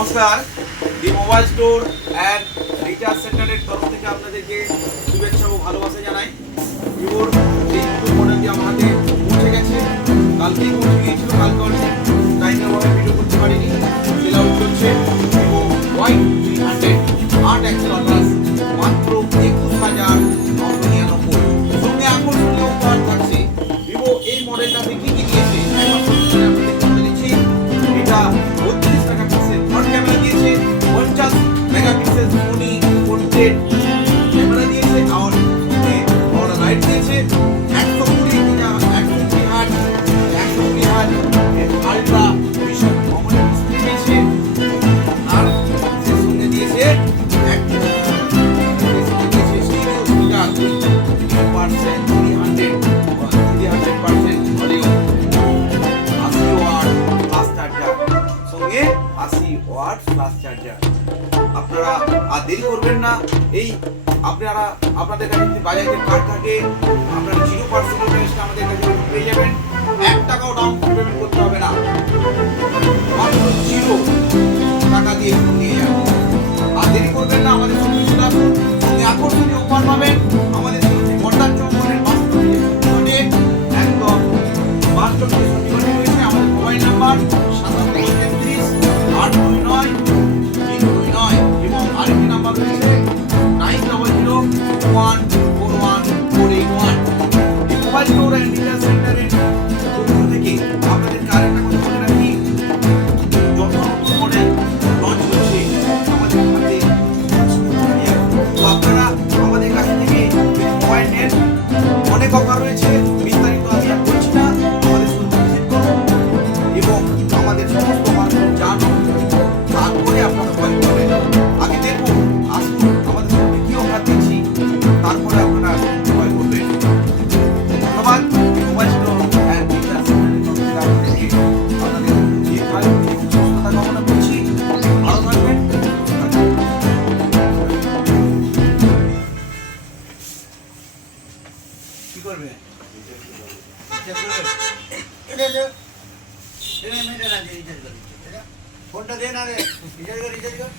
নমস্কার, দি mobile store and recharge সেন্টারের তরফ থেকে আপনাদেরকে শুভেচ্ছা ও ভালোবাসা জানাই। ভিভোর এই নতুন মডেলটি আমাদের পৌঁছে গেছে, কালকেই পৌঁছে গিয়েছিল। কালকে অনেক টাইমের অভাবে ভিডিও করতে পারিনি। সেল আউট চলছে ভিভো Y300 8 এক্সেল আলট্রাস মাত্র 21,999। সঙ্গে আকর্ষণীয় উপহার থাকছে। ভিভো এই মডেলটাতে কি কি দিয়েছে আপনাদেরকে বলে দিচ্ছি। এটা 32 মেগাপিক্সেল ফ্রন্ট ক্যামেরা দিয়েছে, 50 মেগাপিক্সেল সোনি পোর্ট্রেট ক্যামেরা দিয়েছে, আর বড় লাইট দিয়েছে, 120 hertz ultra vision AMOLED display দিয়েছে। আর এর সঙ্গে দিয়েছে stereo speaker 300% audio, 80 watt fast charger, সঙ্গে 80 ওয়াট ফাস্ট চার্জার। আপনারা আর দেরি করবেন না। আপনাদের কাছে যদি বাজাজের কার্ড থাকে, আপনারা 0% ইন্টারেস্ট আমাদের কাছে পেয়ে যাবেন। 1 টাকাও ডাউন পেমেন্ট করতে হবে না, মাত্র 0 টাকা দিয়ে নিয়ে যাবেন। আর দেরি করবেন না, আমাদের সঙ্গে চলে আসুন। সঙ্গে আকর্ষণীয় অফার পাবেন আমাদের সঙ্গে। মর্দান চৌমনের বাস্তবে একদম বাস্তবে সন্নিকটে রয়েছে আমাদের মোবাইল নাম্বার 7733 829 এবং আরেকটি নাম্বার রয়েছে 90014141। মোবাইল স্টোর অ্যান্ড রিচার্জ সেন্টারের পক্ষ থেকে আপনাদের আরেকটা কথা বলে রাখি, যত নতুন মডেল লঞ্চ হচ্ছে আমাদের হাতে, তো আপনারা আমাদের কাছ থেকে মোবাইল নেন। অনেক অফার রয়েছে, বিস্তারিত আমি আর বলছি না। আমাদের সঙ্গে ভিজিট করুন এবং আমাদের সমস্ত অফারগুলো জানুন, তারপরে আপনারা ক্রয় করবেন। আগে দেখুন, আসুন আমাদের সঙ্গে কি অফার দিচ্ছি, তারপরে আপনারা ক্রয় করবেন। ধন্যবাদ। মোবাইল স্টোর অ্যান্ড রিচার্জ সেন্টারের তরফ থেকে আপনাদেরকে আপনাদের দীর্ঘায়ু এবং সুস্থতা কামনা করছি। ভালো থাকবেন। কি করবে? ফোনটা দে না রে, রিচার্জ কর।